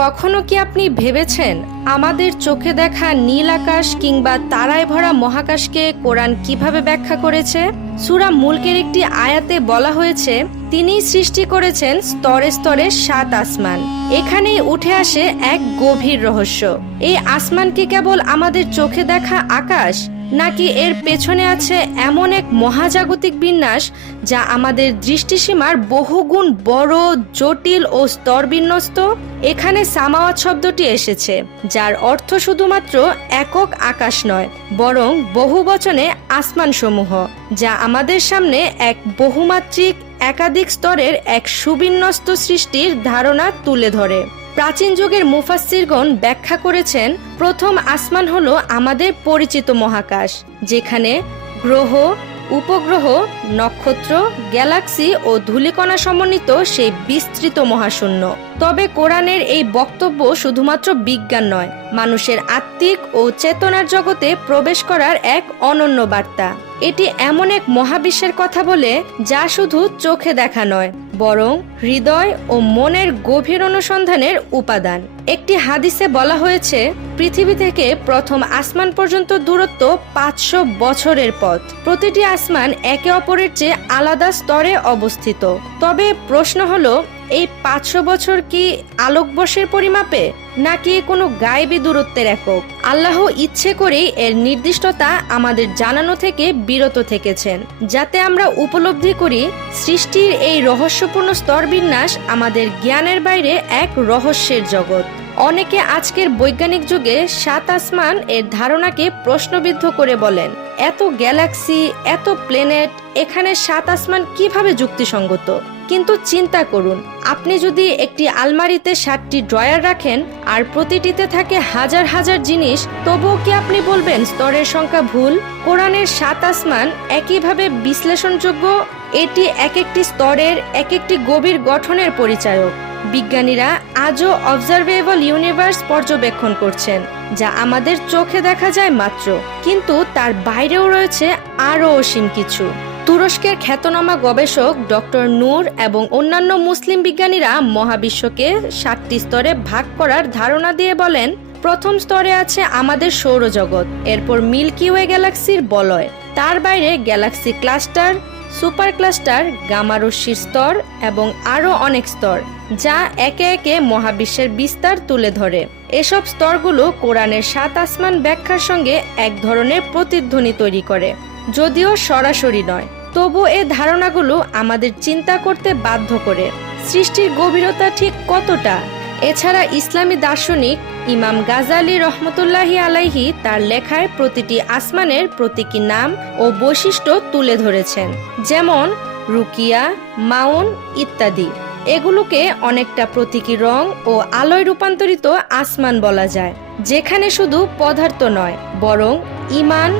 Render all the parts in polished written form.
কখনো কি আপনি ভেবেছেন আমাদের চোখে দেখা নীল আকাশ কিংবা তারায় ভরা মহাকাশকে কোরআন কিভাবে ব্যাখ্যা করেছে? সূরা মুলকের একটি আয়াতে বলা হয়েছে, তিনি সৃষ্টি করেছেন স্তরে স্তরে 7 আসমান। এখানেই উঠে আসে এক গভীর রহস্য। এই আসমান কি কেবল আমাদের চোখে দেখা আকাশ, নাকি এর পেছনে আছে এমন এক মহাজাগতিক বিন্যাস যা আমাদের দৃষ্টিসীমার বহুগুণ বড়, জটিল ও স্তরবিন্যস্ত? এখানে সামাওয়াত শব্দটি এসেছে, যার অর্থ শুধুমাত্র একক আকাশ নয়, বরং বহুবচনে আসমানসমূহ, যা আমাদের সামনে এক বহুমাত্রিক একাধিক স্তরের এক সুবিন্যস্ত সৃষ্টির ধারণা তুলে ধরে। প্রাচীন যুগের মুফাসসিরগণ ব্যাখ্যা করেছেন, প্রথম আসমান হলো আমাদের পরিচিত মহাকাশ, যেখানে গ্রহ, উপগ্রহ, নক্ষত্র, গ্যালাক্সি ও ধূলিকণা সমন্বিত সেই বিস্তৃত মহাশূন্য। তবে কোরআনের এই বক্তব্য শুধুমাত্র বিজ্ঞান নয়, মানুষের আত্মিক ও চেতনার জগতে প্রবেশ করার এক অনন্য বার্তা। এটি এমন এক মহাবিশ্বের কথা বলে যা শুধু চোখে দেখা নয়, বরং হৃদয় ও মনের গভীর অনুসন্ধানের উপাদান। একটি হাদিসে বলা হয়েছে, পৃথিবী থেকে প্রথম আসমান পর্যন্ত দূরত্ব 500 বছরের পথ। প্রতিটি আসমান একে অপরের চেয়ে আলাদা স্তরে অবস্থিত। তবে প্রশ্ন হলো, এই 500 বছর কি আলোকবর্ষের পরিমাপে, নাকি কোনো গায়েবী দূরত্বের একক? আল্লাহ ইচ্ছে করেই এর নির্দিষ্টতা আমাদের জানানো থেকে বিরত থেকেছেন, যাতে আমরা উপলব্ধি করি সৃষ্টির এই রহস্যপূর্ণ স্তরবিন্যাস আমাদের জ্ঞানের বাইরে এক রহস্যের জগৎ। অনেকে আজকের বৈজ্ঞানিক যুগে 7 আসমান এর ধারণাকে প্রশ্নবিদ্ধ করে বলেন, এত গ্যালাক্সি, এত প্ল্যানেট, এখানে 7 আসমান কিভাবে যুক্তিসঙ্গত? কিন্তু চিন্তা করুন, আপনি যদি একটি আলমারিতে 7টি ড্রয়ার রাখেন আর প্রতিটিতে থাকে হাজার হাজার জিনিস, তবুও কি আপনি বলবেন স্তরের সংখ্যা ভুল? কোরআনের 7 আসমান একইভাবে বিশ্লেষণযোগ্য। এটি এক একটি স্তরের এক একটি গভীর গঠনের পরিচায়ক। বিজ্ঞানীরা আজও অবজারভেবল ইউনিভার্স পর্যবেক্ষণ করছেন, যা আমাদের চোখে দেখা যায় মাত্র, কিন্তু তার বাইরেও রয়েছে আরও অসীম কিছু। তুরস্কের খ্যাতনামা গবেষক ডক্টর নূর এবং অন্যান্য মুসলিম বিজ্ঞানীরা মহাবিশ্বকে 7টি স্তরে ভাগ করার ধারণা দিয়ে বলেন, প্রথম স্তরে আছে আমাদের সৌরজগৎ, এরপর মিল্কি ওয়ে গ্যালাক্সির বলয়, তার বাইরে galaxy cluster, super cluster, gamma রশ্মির স্তর এবং আরও অনেক স্তর, যা একে একে মহাবিশ্বের বিস্তার তুলে ধরে। এসব স্তরগুলো কোরআনের 7 আসমান ব্যাখ্যার সঙ্গে এক ধরনের প্রতিধ্বনি তৈরি করে, যদিও সরাসরি নয়। তবু এই ধারণাগুলো আমাদের চিন্তা করতে বাধ্য করে, সৃষ্টির গভীরতা ঠিক কতটা। এছাড়া ইসলামী দার্শনিক ইমাম গাজালি রহমতুল্লাহি আলাইহি তার লেখায় প্রতিটি আসমানের প্রতীকী নাম ও বৈশিষ্ট্য তুলে ধরেছেন, যেমন রুকিয়া, মাউন ইত্যাদি। এগুলোকে অনেকটা প্রতীকী রং ও আলোয় রূপান্তরিত আসমান বলা যায়, যেখানে শুধু পদার্থ নয়, বরং ঈমান,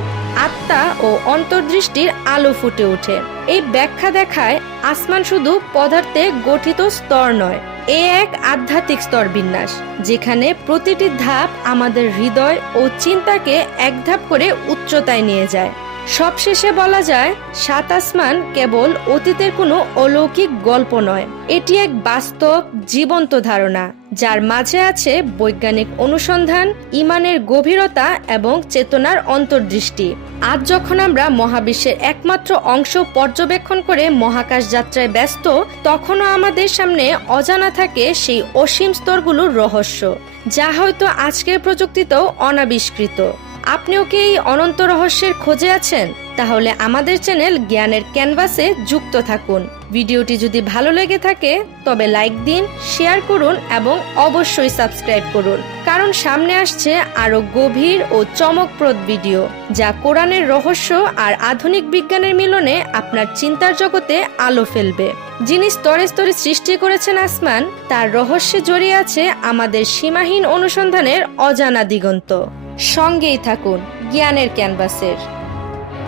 আত্মা ও অন্তর্দৃষ্টির আলো ফুটে ওঠে। এই ব্যাখ্যা দেখায় আসমান শুধু পদার্থে গঠিত স্তর নয়, এ এক আধ্যাত্মিক স্তর বিন্যাস, যেখানে প্রতিটি ধাপ আমাদের হৃদয় ও চিন্তাকে এক ধাপ করে উচ্চতায় নিয়ে যায়। সবশেষে বলা যায়, 7 আসমান কেবল অতীতের কোনো অলৌকিক গল্প নয়, এটি এক বাস্তব জীবন্ত ধারণা, যার মাঝে আছে বৈজ্ঞানিক অনুসন্ধান, ঈমানের গভীরতা এবং চেতনার অন্তর্দৃষ্টি। আজ যখন আমরা মহাবিশ্বের একমাত্র অংশ পর্যবেক্ষণ করে মহাকাশ যাত্রায় ব্যস্ত, তখনও আমাদের সামনে অজানা থাকে সেই অসীম স্তরগুলোর রহস্য, যা হয়তো আজকের প্রযুক্তিতেও অনাবিষ্কৃত। আপনিও কি এই অনন্ত রহস্যের খোঁজে আছেন? তাহলে আমাদের চ্যানেল জ্ঞানের ক্যানভাসে যুক্ত থাকুন। ভিডিওটি যদি ভালো লেগে থাকে তবে লাইক দিন, শেয়ার করুন এবং অবশ্যই সাবস্ক্রাইব করুন, কারণ সামনে আসছে আরো গভীর ও চমকপ্রদ ভিডিও, যা কোরআনের রহস্য আর আধুনিক বিজ্ঞানের মিলনে আপনার চিন্তার জগতে আলো ফেলবে। যিনি স্তরে স্তরে সৃষ্টি করেছেন আসমান, তার রহস্যে জড়িয়ে আছে আমাদের সীমাহীন অনুসন্ধানের অজানা দিগন্ত। সঙ্গেই থাকুন জ্ঞানের ক্যানভাসের।